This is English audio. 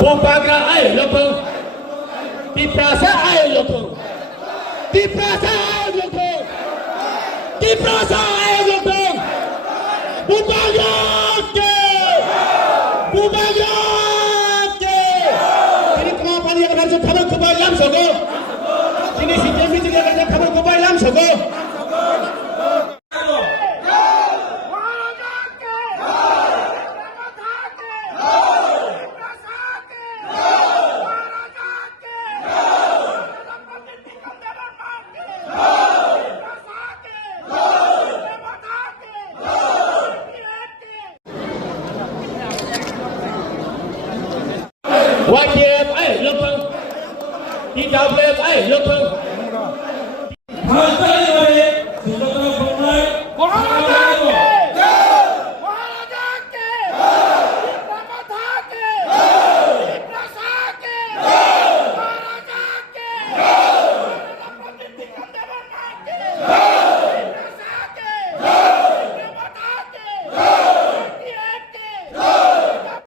Bubagra ay lopeng. Tiprasa ay lopeng. Tiprasa ay lopeng. Tiprasa ay lopeng. Bubagra ke. Bubagra ke. Ini kenapa dia harus kamu kembali Lamsokgwi? Ini si Jemi juga harus kamu kembali Lamsokgwi. Wajib lopeng. Tidak boleh lopeng.